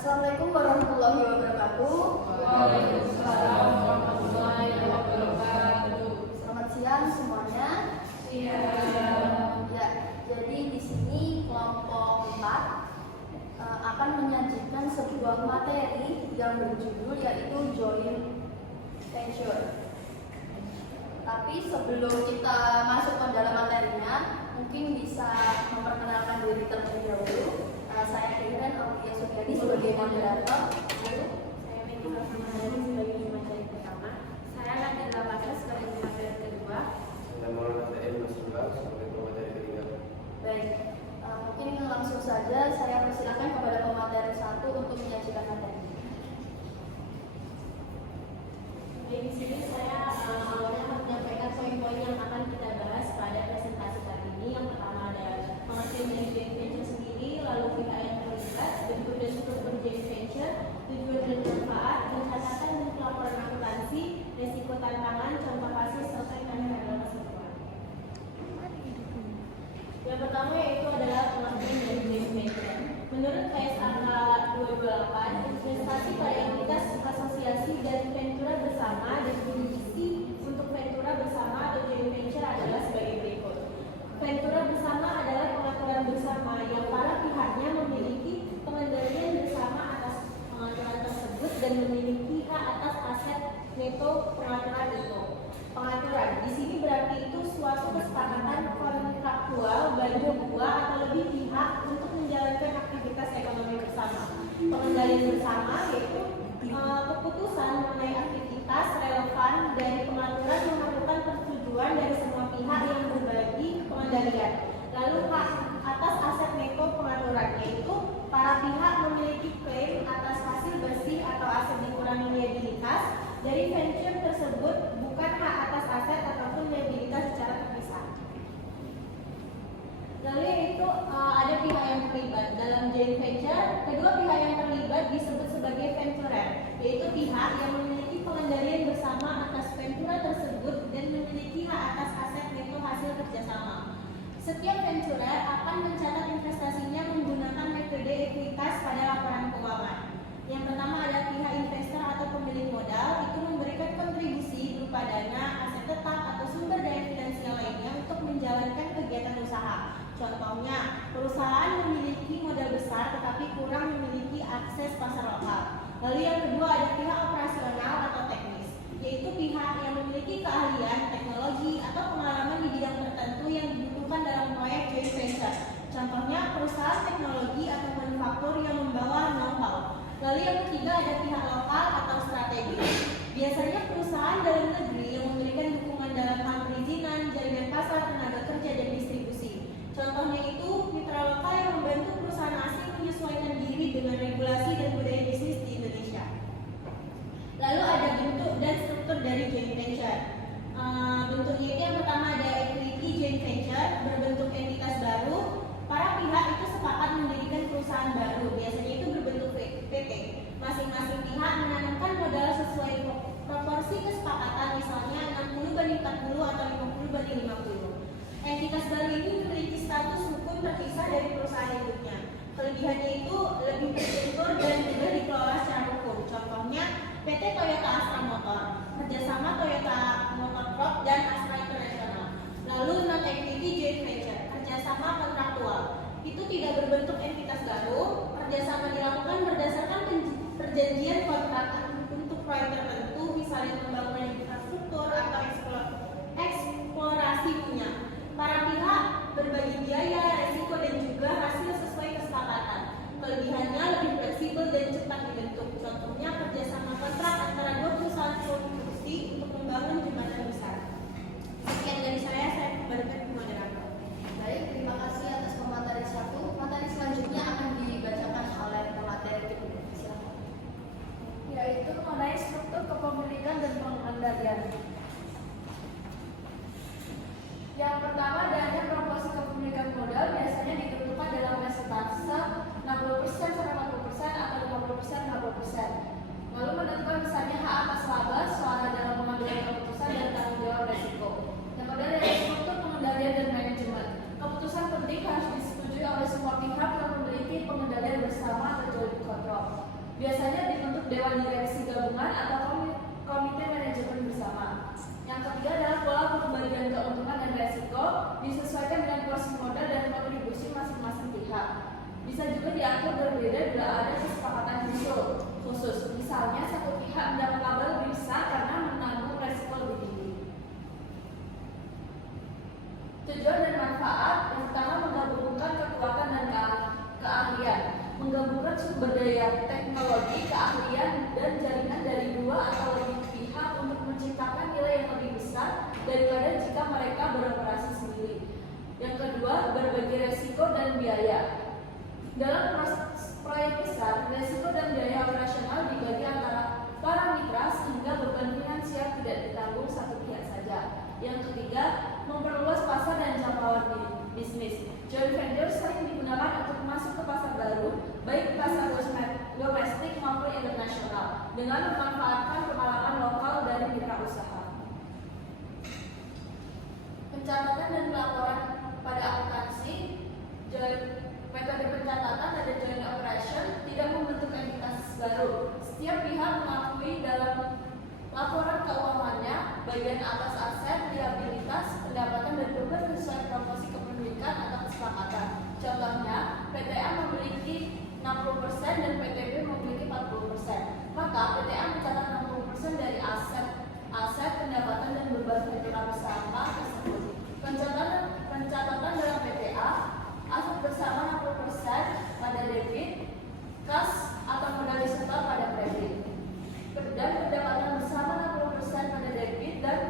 Assalamualaikum warahmatullahi wabarakatuh. Waalaikumsalam warahmatullahi wabarakatuh. Selamat siang semuanya. Siang. Ya, jadi di sini kelompok 4 akan menyajikan sebuah materi yang berjudul yaitu joint venture. Tapi sebelum kita masuk ke dalam materinya, mungkin bisa memperkenalkan diri terlebih dahulu. Saya Kiran Aulia Suryadi sebagai moderator. Lalu saya Menika Firmansyah sebagai materi pertama. Saya Nadila Pasha sebagai materi kedua. Saya Maulana TM Nasrullah sebagai pemateri ketiga. Baik, mungkin langsung saja saya persilakan kepada pemateri 1 untuk menyajikan materi. Di sini saya awalnya menyampaikan poin-poin yang akan kita bahas pada presentasi kali ini. Yang pertama ada pengertian dari joint venture sendiri, lalu pihak yang terlibat, bentuk dan struktur joint venture, tujuan dan manfaat, pencatatan dan pelaporan akuntansi, risiko tantangan, contoh kasus, serta yang adalah keseluruhan. Yang pertama yaitu adalah pengertian dari joint venture. Menurut KS angka 228, investasi pada entitas asosiasi dan ventura bersama definisi untuk ventura bersama atau joint venture adalah sebagai berikut. Ventura bersama adalah pengaturan bersama yang para pihaknya memiliki pengendalian bersama atas pengaturan tersebut dan memiliki hak atas aset neto pengaturan itu. Pengaturan di sini berarti itu suatu kesepakatan kontraktual bagi dua atau lebih pihak untuk menjalankan aktivitas ekonomi bersama. Pengendalian bersama yaitu keputusan mengenai aktivitas relevan dari pengaturan memerlukan persetujuan dari semua pihak yang berbagi pengendalian. Lalu hak atas aset neto pengaturan yaitu para pihak memiliki klaim atas hasil bersih atau aset dikurangi liabilitas dari venture tersebut, bukan hak atas aset ataupun liabilitas secara terpisah. Lalu yaitu ada pihak yang terlibat dalam joint venture. Kedua pihak yang terlibat disebut sebagai venturer, yaitu pihak yang memiliki pengendalian bersama atas ventura tersebut dan memiliki hak atas aset neto hasil kerjasama. Setiap venturer akan mencatat investasinya menggunakan metode ekuitas pada laporan keuangan. Yang pertama ada pihak investor atau pemilik modal, itu memberikan kontribusi berupa dana, aset tetap atau sumber daya finansial lainnya untuk menjalankan kegiatan usaha. Contohnya, perusahaan memiliki modal besar tetapi kurang memiliki akses pasar lokal. Lalu yang kedua ada pihak operasional atau teknis, yaitu pihak yang memiliki keahlian, teknologi atau pengalaman di bidang tertentu yang dibutuhkan dalam proyek joint venture. Contohnya perusahaan teknologi atau manufaktur yang membawa know-how. Lalu yang ketiga ada pihak lokal atau strategis. Biasanya perusahaan dalam negeri yang memberikan dukungan dalam hal perizinan, jaringan pasar, tenaga kerja, dan distribusi. Contohnya itu mitra lokal yang membantu perusahaan asing menyesuaikan diri dengan regulasi dan budaya bisnis di Indonesia. Lalu ada bentuk dan struktur dari joint venture. Bentuknya itu yang pertama ada equity joint venture berbentuk entitas baru. Para pihak itu sepakat mendirikan perusahaan baru, biasanya itu berbentuk PT. Masing-masing pihak menanamkan modal sesuai proporsi kesepakatan, misalnya 60/40 atau 50/50. Entitas baru ini memiliki status hukum terpisah dari perusahaan induknya. Kelebihannya itu lebih terstruktur dan mudah dikelola secara hukum. Contohnya PT Toyota Astra Motor, kerjasama Toyota Motor Corp dan Astra International. Lalu non equity joint venture, kerjasama kontraktual. Itu tidak berbentuk entitas baru, kerjasama dilakukan berdasarkan perjanjian kontrak untuk proyek tertentu, misalnya pembangunan infrastruktur atau eksplorasi minyak. Para pihak berbagi biaya, resiko dan juga hasil sesuai kesepakatan. Kelebihannya lebih fleksibel dan cepat dibentuk. Contohnya kerjasama kontrak antara dua perusahaan konstruksi untuk membangun jembatan besar. Sekian dari saya kembalikan ke moderator. Baik, terima kasih atas pemateri 1. Materi selanjutnya akan dibacakan oleh pemateri kedua. Silakan. Yaitu mengenai struktur kepemilikan dan pengendalian. Yang pertama adanya proporsi kepemilikan modal biasanya ditentukan dalam Biasanya dibentuk dewan direksi gabungan atau komite manajemen bersama. Yang ketiga adalah pola pembagian keuntungan dan resiko disesuaikan dengan porsi modal dan kontribusi masing-masing pihak. Bisa juga diatur berbeda bila ada kesepakatan khusus. Misalnya satu pihak mendapat laba lebih besar karena menanggung resiko lebih tinggi. Tujuan dan manfaat yang pertama menggabungkan kekuatan dan keahlian, menggabungkan sumber daya teknologi, keahlian, dan jaringan dari dua atau lebih pihak untuk menciptakan nilai yang lebih besar daripada jika mereka beroperasi sendiri. Yang kedua, berbagi resiko dan biaya. Dalam proyek besar, resiko dan biaya operasional dibagi antara para mitra sehingga beban finansial tidak ditanggung satu pihak saja. Yang ketiga, memperluas pasar dan jangkauan bisnis. Joint venture sering digunakan untuk masuk ke pasar baru, baik pasar domestik maupun internasional, dengan memanfaatkan pengalaman lokal dari mitra usaha. Pencatatan dan pelaporan pada akuntansi. Metode pencatatan ada joint operation, tidak membentuk entitas baru. Setiap pihak mengakui dalam laporan keuangannya bagian atas aset, liabilitas, pendapatan, dan beban sesuai proporsi kepemilikan atau kesepakatan. Contohnya, PTA memiliki 60% dan PTB memiliki 40%. Maka PTA mencatat 60% dari aset, pendapatan, dan beban mitra bersama tersebut. Pencatatan dalam PTA, aset bersama 60% pada debit, kas atau modal disetor pada kredit, dan pendapatan bersama 60% pada debit dan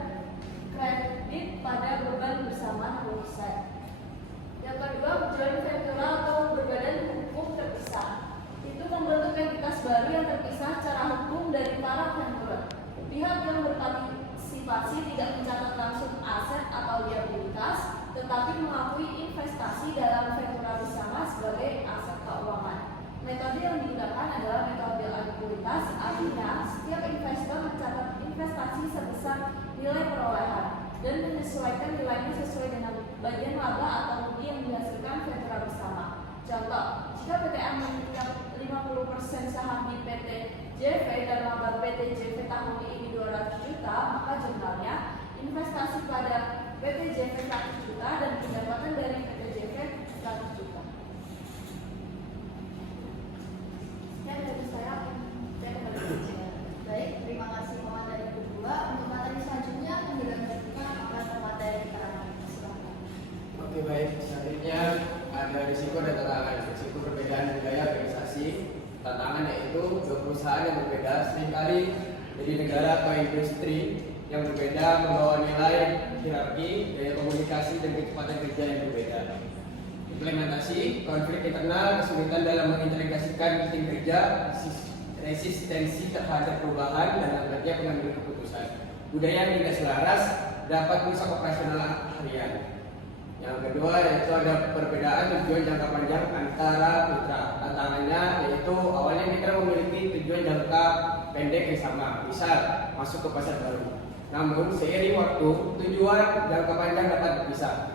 kredit pada beban bersama 60%. Yang kedua, joint venture atau berbadan hukum terpisah. Itu membentuk entitas baru yang terpisah secara hukum dari para venture. Pihak yang berpartisipasi tidak mencatat langsung aset atau liabilitas, tetapi mengakui investasi dalam venture bersama sebagai aset keuangan. Metode yang digunakan adalah metode ekuitas, artinya setiap investor mencatat investasi sebesar nilai perolehan dan menyesuaikan nilainya sesuai dengan bagian laba atau rugi yang dihasilkan venture bersama. Contoh, jika PTA memiliki 50% saham di PT JV dan laba PT JV tahun ini 200 juta, maka jumlahnya investasi pada PT JV 100 juta dan pendapatan dari PT JV 100 juta. Sekian dari saya kembali ke saya. Baik, terima kasih pemateri kedua. Untuk materi selanjutnya akan dilanjutkan oleh pemateri keterangan. Silakan. Oke baik, selanjutnya ada risiko dan tantangan. Risiko perbedaan budaya organisasi. Tantangan yaitu dua perusahaan yang berbeda seringkali dari negara atau industri yang berbeda membawa nilai hierarki, gaya komunikasi, dan kecepatan kerja yang berbeda. Implementasi, konflik internal, kesulitan dalam mengintegrasikan tim kerja, resistensi terhadap perubahan, dan lambatnya pengambilan keputusan. Budaya yang tidak selaras dapat merusak operasional harian. Yang kedua yaitu ada perbedaan tujuan jangka panjang antara mitra. Tantangannya yaitu awalnya mitra memiliki tujuan jangka pendek yang sama, misal masuk ke pasar baru. Namun seiring waktu tujuan jangka panjang dapat berpisah.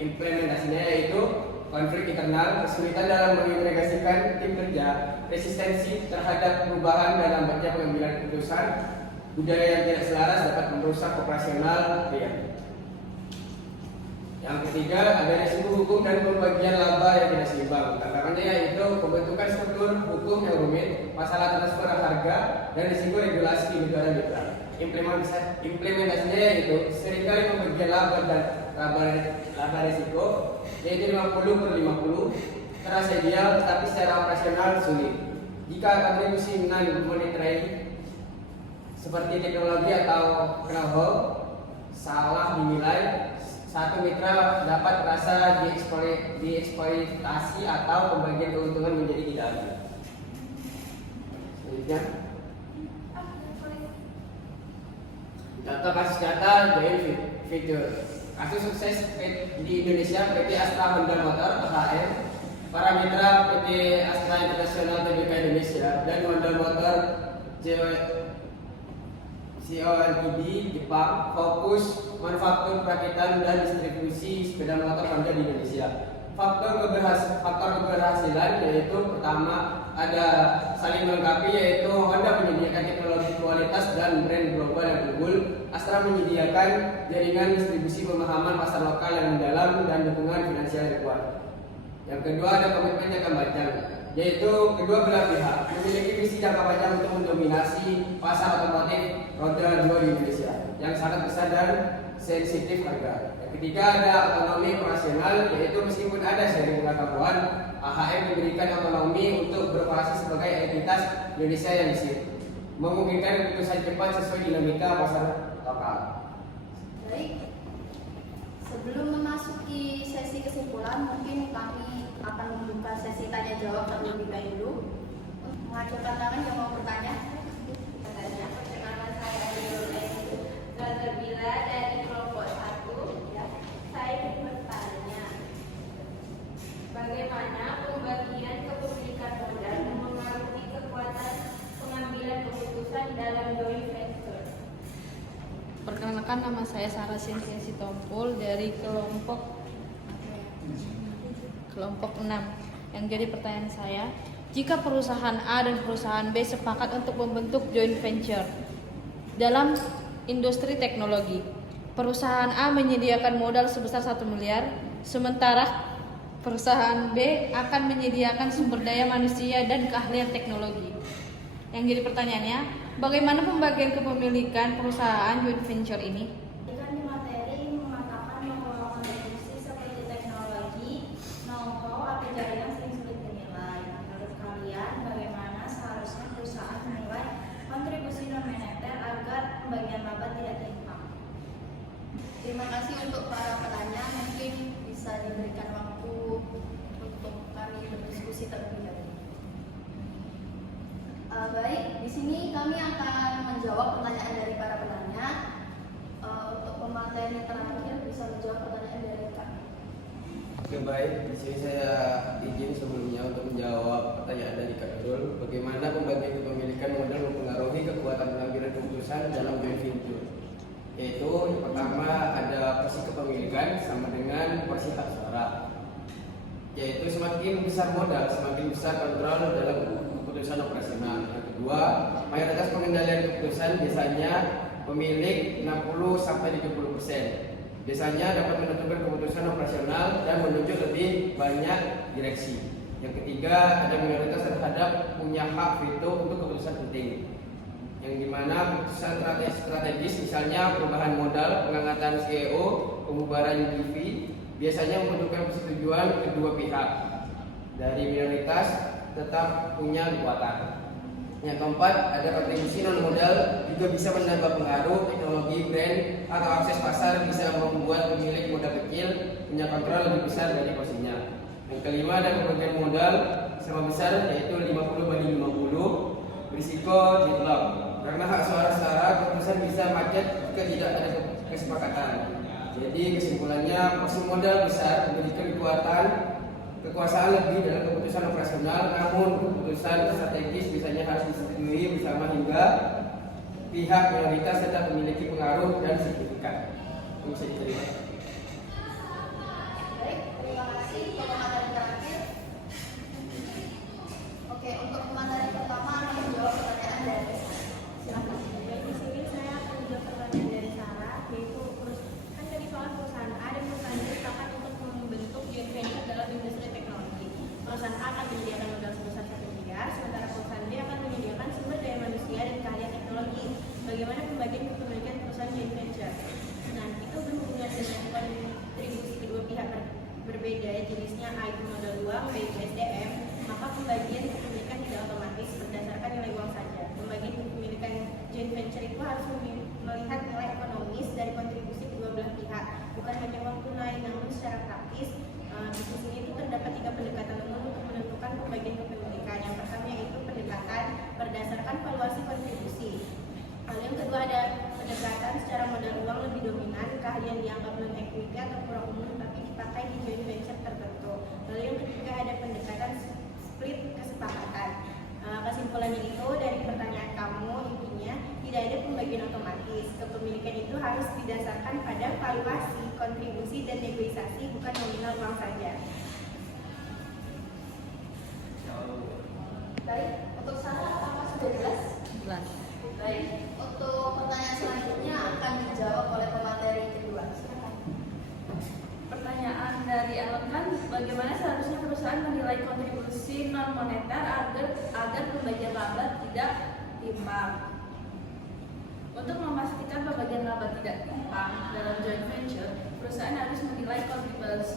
Implementasinya yaitu konflik internal, kesulitan dalam mengintegrasikan tim kerja, resistensi terhadap perubahan dan lambatnya pengambilan keputusan. Budaya yang tidak selaras dapat merusak operasional harian. Yang ketiga ada risiko hukum dan pembagian laba yang tidak seimbang. Tantangannya yaitu pembentukan struktur hukum yang rumit, masalah transfer harga, dan risiko regulasi di negara mitra. Implementasinya yaitu seringkali pembagian laba dan laba risiko yaitu 50/50, terasa ideal tetapi secara operasional sulit. Jika kontribusi non-monetary seperti teknologi atau know-how salah dinilai, satu mitra dapat merasa dieksploitasi atau pembagian keuntungan menjadi tidak adil. Selanjutnya, contoh kasus nyata joint venture. Kasus sukses di Indonesia PT Astra Honda Motor HM, para mitra PT Astra International Tbk Indonesia dan Honda Motor COLTD Jepang fokus manufaktur perakitan dan distribusi sepeda motor Honda di Indonesia. Faktor keberhasilan yaitu pertama, ada saling melengkapi, yaitu Honda menyediakan teknologi kualitas dan brand global yang unggul. Astra menyediakan jaringan distribusi pemahaman pasar lokal yang mendalam dan dukungan finansial yang kuat. Yang kedua ada komitmen jangka panjang, yaitu kedua belah pihak memiliki visi jangka panjang untuk mendominasi pasar otomotif roda 2 di Indonesia yang sangat besar dan sensitif harga. Yang ketiga ada otonomi operasional, yaitu meskipun ada sharing pengetahuan, AHM diberikan otonomi untuk beroperasi sebagai entitas Indonesia yang disip, memungkinkan keputusan cepat sesuai dinamika pasar lokal. Baik, sebelum memasuki sesi kesimpulan, mungkin kami akan membuka sesi tanya jawab terlebih dahulu. Mengajukan tangan yang mau bertanya. Perkenalkan saya Zazabila dari kelompok 1. Ya, saya ingin bertanya, bagaimana pembagian kepemilikan modal mempengaruhi kekuatan pengambilan keputusan dalam joint venture? Perkenalkan, nama saya Sarah Cynthia Sitompul dari kelompok 6. Yang jadi pertanyaan saya, jika perusahaan A dan perusahaan B sepakat untuk membentuk joint venture dalam industri teknologi, perusahaan A menyediakan modal sebesar 1 miliar, sementara perusahaan B akan menyediakan sumber daya manusia dan keahlian teknologi. Yang jadi pertanyaannya, bagaimana pembagian kepemilikan perusahaan joint venture ini? Kan di materi mengatakan bahwa kontribusi seperti teknologi, know-how, atau jaringan sering sulit dinilai. Menurut kalian, bagaimana seharusnya perusahaan menilai kontribusi non-moneter agar pembagian laba tidak timpang? Terima kasih untuk para penanya. Mungkin bisa diberikan waktu untuk kami berdiskusi terlebih dahulu. Baik, di sini kami akan menjawab pertanyaan dari para penanya. Untuk pemateri terakhir bisa menjawab pertanyaan dari kami. Oke, baik, di sini saya izin sebelumnya untuk menjawab pertanyaan dari Kak Nurul. Bagaimana pembagian kepemilikan modal mempengaruhi kekuatan pengambilan keputusan dalam joint venture? Yaitu yang pertama ada porsi kepemilikan sama dengan porsi hak suara. Yaitu semakin besar modal, semakin besar kontrol dalam keputusan operasional. Yang kedua, mayoritas pengendalian keputusan biasanya pemilik 60-70%. Biasanya dapat menentukan keputusan operasional dan menunjuk lebih banyak direksi. Yang ketiga, ada minoritas terhadap punya hak veto untuk keputusan penting, yang dimana keputusan strategis misalnya perubahan modal, pengangkatan CEO, pembubaran UV biasanya membutuhkan persetujuan kedua pihak. Dari minoritas tetap punya kekuatan. Yang keempat, ada kontribusi non modal juga bisa menambah pengaruh teknologi, brand, atau akses pasar, bisa membuat pemilik modal kecil punya kontrol lebih besar dari posisinya. Yang kelima, ada pembagian modal sama besar, yaitu 50/50, berisiko deadlock. Karena hak suara setara, keputusan bisa macet jika tidak ada kesepakatan. Jadi kesimpulannya, porsi modal besar memiliki kekuasaan lebih dalam keputusan operasional, namun keputusan strategis biasanya harus disetujui bersama hingga pihak minoritas tetap memiliki pengaruh dan signifikan. Itu bisa diterima. Baik, terima kasih untuk pemateri terakhir. Oke, untuk pemateri pertama akan menjawab pertanyaan dari silakan. Di sini saya akan menjawab pertanyaan dari Sarah, yaitu kan dari soal perusahaan A dan perusahaan B sepakat untuk membentuk joint venture dalam industri teknologi. Perusahaan A akan menyediakan modal sebesar 1 miliar, sementara perusahaan B akan menyediakan sumber daya manusia dan keahlian teknologi. Bagaimana pembagian kepemilikan perusahaan joint venture? Nah, itu berhubungan dengan kontribusi kedua pihak berbeda, jenisnya A itu modal uang, B itu SDM, maka pembagian kepemilikan tidak otomatis berdasarkan nilai uang saja. Pembagian kepemilikan joint venture itu harus melihat nilai ekonomis dari kontribusi kedua belah pihak, bukan hanya uang tunai, namun secara praktis di sini itu terdapat 3 pendekatan umum untuk menentukan pembagian kepemilikan. Yang pertama yaitu pendekatan berdasarkan valuasi kontribusi. Lalu yang kedua ada pendekatan secara modal uang lebih dominan, keahlian dianggap non-equity atau kurang umum tapi dipakai di joint venture tertentu. Lalu yang ketiga ada pendekatan split kesepakatan. Kesimpulannya itu dari pertanyaan kamu intinya tidak ada pembagian otomatis. Kepemilikan itu harus didasarkan pada valuasi, kontribusi, dan negosiasi, bukan nominal uang saja. Baik, untuk sana apakah sudah jelas? Jelas. Baik, untuk pertanyaan selanjutnya akan dijawab oleh pemateri kedua. Silakan. Pertanyaan dari elemen, bagaimana seharusnya perusahaan menilai kontribusi non moneter agar pembagian laba tidak timpang? Untuk memastikan pembagian laba tidak timpang dalam joint venture, perusahaan harus menilai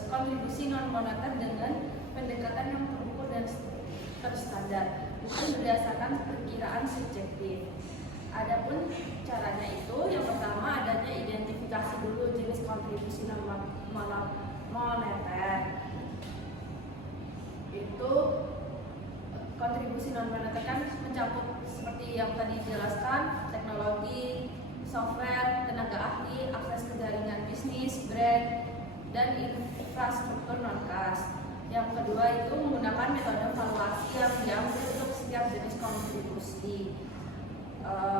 kontribusi non moneter dengan pendekatan yang terukur dan terstandar, bukan berdasarkan perkiraan subjektif. Adapun caranya itu, yang pertama adanya identifikasi dulu jenis kontribusi non moneter. Itu kontribusi non moneter kan mencakup seperti yang tadi dijelaskan, teknologi, software, tenaga ahli, akses ke jaringan bisnis, brand, dan infrastruktur non kas. Yang kedua itu menggunakan metode valuasi yang diambil untuk setiap jenis kontribusi.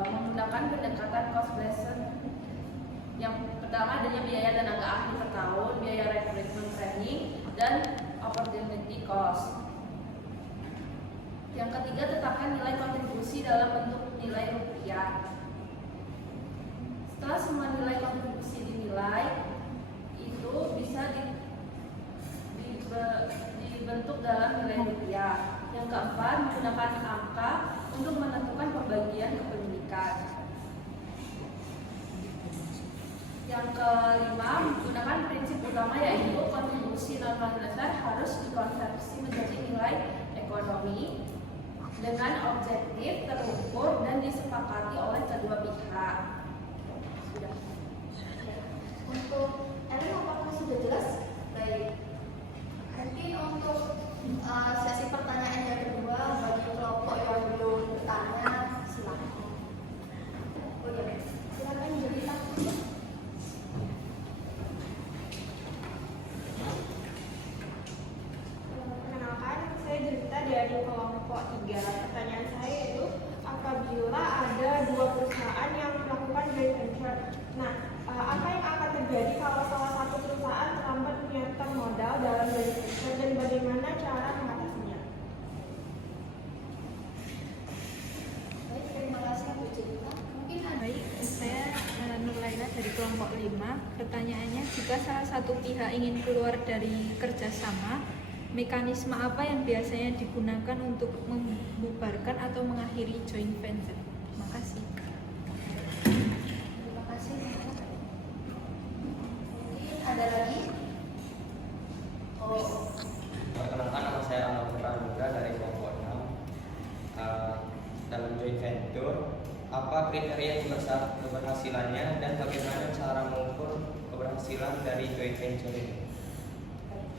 Menggunakan pendekatan cost based. Yang pertama adanya biaya tenaga ahli per tahun, biaya rekrutmen training, dan opportunity cost. Yang ketiga, tetapkan nilai kontribusi dalam bentuk nilai rupiah. Setelah semua nilai kontribusi dinilai, itu bisa dibentuk dalam nilai rupiah. Yang keempat, menggunakan angka untuk menentukan pembagian kepemilikan. Yang kelima, menggunakan prinsip utama yaitu kontribusi non moneter harus dikonversi menjadi nilai ekonomi dengan objektif, terukur, dan disepakati oleh kedua pihak. Sudah. Untuk Ellen, apakah sudah jelas? Baik. Mungkin untuk sesi pertanyaan yang kedua bagi kelompok yang belum bertanya, silakan. Oh iya, silakan cerita. Perkenalkan, saya cerita dari kelompok 3. Pertanyaan saya itu, apabila ada dua perusahaan yang melakukan joint venture, nah apa yang akan terjadi kalau salah satu perusahaan terlambat menyiapkan modal dalam joint venture dan bagaimana cara mengatasinya? Baik, terima kasih Bu Cerita. Mungkin ada. Baik, saya Nurlaila dari kelompok 5. Pertanyaannya, jika salah satu pihak ingin keluar dari kerjasama, mekanisme apa yang biasanya digunakan untuk membubarkan atau mengakhiri joint venture? Terima kasih. Terima kasih. Mungkin ada lagi? Oh, Perkenalkan, nama saya Ahmad Pramuka dari kelompok 6. Dalam joint venture, apa kriteria keberhasilannya dan bagaimana cara mengukur keberhasilan dari joint venture ini?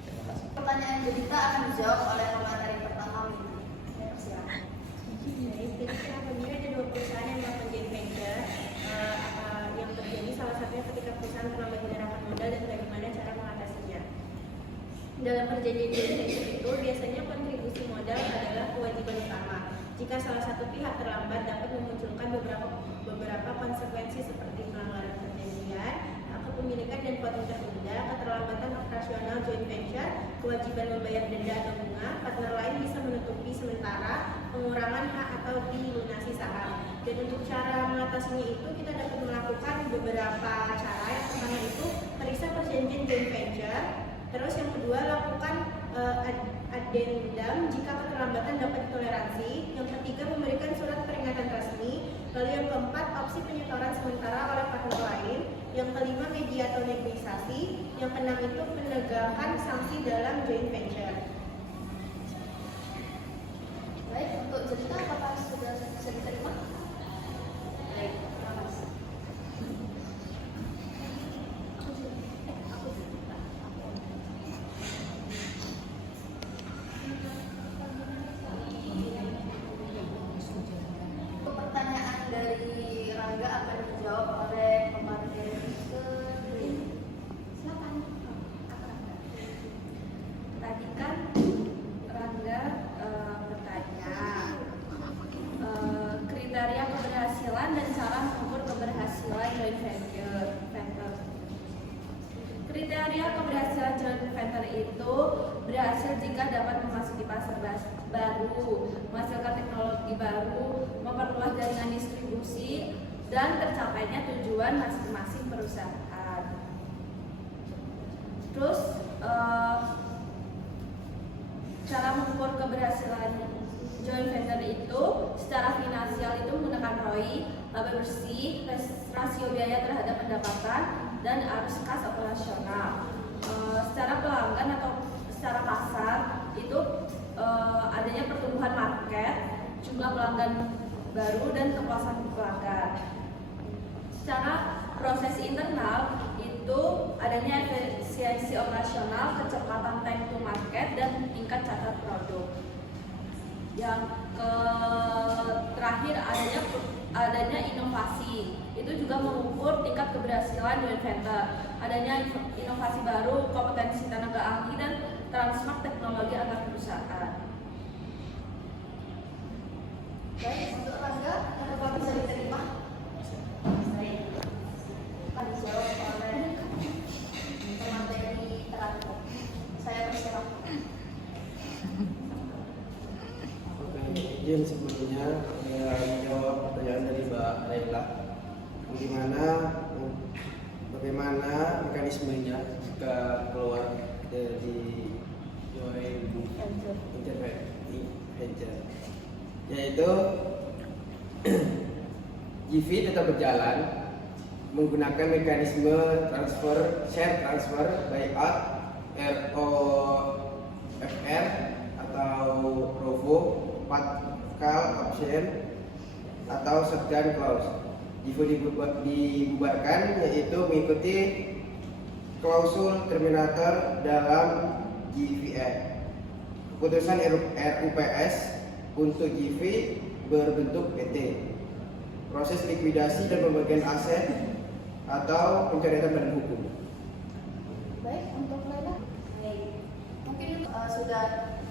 Terima kasih. pertanyaan Berita akan dijawab oleh pemateri pertama ini. Silakan. Jadi ketika apabila ada dua perusahaan yang melakukan joint venture, yang terjadi salah satunya ketika perusahaan terlambat menyerahkan modal dan bagaimana cara mengatasinya. Dalam perjanjian joint venture itu biasanya kontribusi modal adalah kewajiban utama. Jika salah satu pihak terlambat dapat memunculkan beberapa konsekuensi seperti pelanggaran perjanjian, kepemilikan dan voting tertunda, keterlambatan operasional joint venture, kewajiban membayar denda atau bunga, partner lain bisa menutupi sementara, pengurangan hak atau dilunasi saham. Dan untuk cara mengatasinya itu kita dapat melakukan beberapa cara. Yang pertama itu periksa perjanjian joint venture. Terus yang kedua lakukan addendum jika keterlambatan dapat ditoleransi. Yang ketiga memberikan surat peringatan resmi. Lalu yang keempat opsi penyetoran sementara oleh partner lain. Yang kelima media atau negosiasi. Yang keenam itu penegakan sanksi dalam joint venture. Baik, untuk cerita apakah sudah bisa diterima? Baik, terima kasih. Untuk pertanyaan dari Rangga akan dijawab oleh pemateri kedua. Silakan, Rangga. Tadi kan Rangga bertanya kriteria keberhasilan dan cara mengukur keberhasilan joint venture. Kriteria keberhasilan joint venture itu berhasil jika dapat memasuki pasar baru, menghasilkan teknologi baru, memperluas jaringan distribusi, dan tercapainya tujuan masing-masing perusahaan. Terus cara mengukur keberhasilan joint venture itu secara finansial itu menggunakan ROI, laba bersih, rasio biaya terhadap pendapatan, dan arus kas operasional. Secara pelanggan atau secara pasar itu adanya pertumbuhan market, jumlah pelanggan baru, dan kepuasan pelanggan. Secara proses internal itu adanya efisiensi operasional, kecepatan time to market, dan tingkat catat produk. Yang terakhir adanya inovasi, itu juga mengukur tingkat keberhasilan joint venture. Adanya inovasi baru, kompetensi tenaga ahli, dan transfer teknologi antar perusahaan. Baik, untuk Rangga, apakah bisa diterima? Akan dijawab oleh pemateri terakhir. Saya persilakan. Oke, izin sebelumnya menjawab pertanyaan dari Mbak Laila. Bagaimana mekanismenya jika keluar dari joint venture, yaitu JV tetap berjalan menggunakan mekanisme share transfer, buyout, ROFR atau ROFO, call option, atau shotgun clause. JV dibubarkan yaitu mengikuti klausul terminator dalam JVN. Keputusan RUPS untuk JV berbentuk PT. Proses likuidasi dan pembagian aset atau pencoretan badan hukum. Baik, untuk Laila. Baik. Mungkin sudah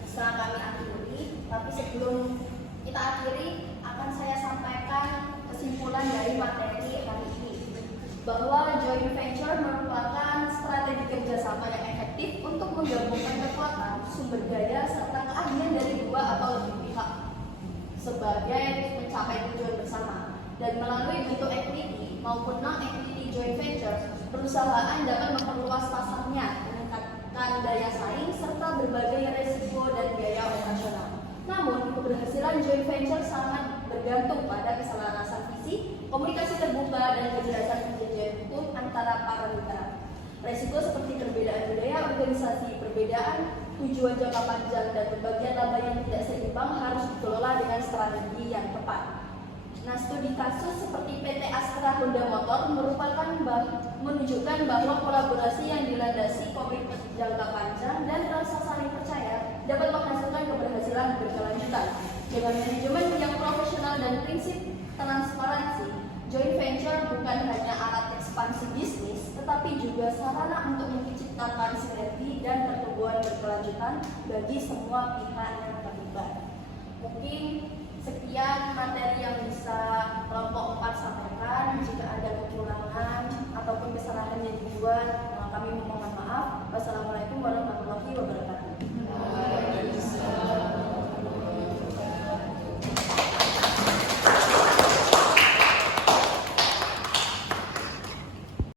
bisa kami akhiri, tapi sebelum kita akhiri akan saya sampaikan kesimpulan dari materi hari ini, bahwa joint venture merupakan strategi kerjasama yang efektif untuk menggabungkan kekuatan, sumber daya, serta keahlian dari dua atau lebih pihak sebagai mencapai tujuan bersama. Dan melalui bentuk equity maupun non-equity joint venture, perusahaan dapat memperluas pasarnya, meningkatkan daya saing, serta berbagai resiko dan biaya operasional. Namun, keberhasilan joint venture sangat bergantung pada keselarasan visi, komunikasi terbuka, dan kejelasan perjanjian hukum antara para mitra. Resiko seperti perbedaan budaya organisasi, perbedaan tujuan jangka panjang, dan pembagian laba yang tidak seimbang harus dikelola dengan strategi yang tepat. Nah, studi kasus seperti PT Astra Honda Motor menunjukkan bahwa kolaborasi yang dilandasi komitmen jangka panjang dan rasa saling percaya dapat menghasilkan keberhasilan berkelanjutan. Dengan manajemen yang profesional dan prinsip transparansi, joint venture bukan hanya alat ekspansi bisnis, tetapi juga sarana untuk menciptakan sinergi dan pertumbuhan berkelanjutan bagi semua pihak yang terlibat. Mungkin sekian materi yang bisa kelompok 4 sampaikan. Jika ada kekurangan ataupun kesalahan yang dibuat, kami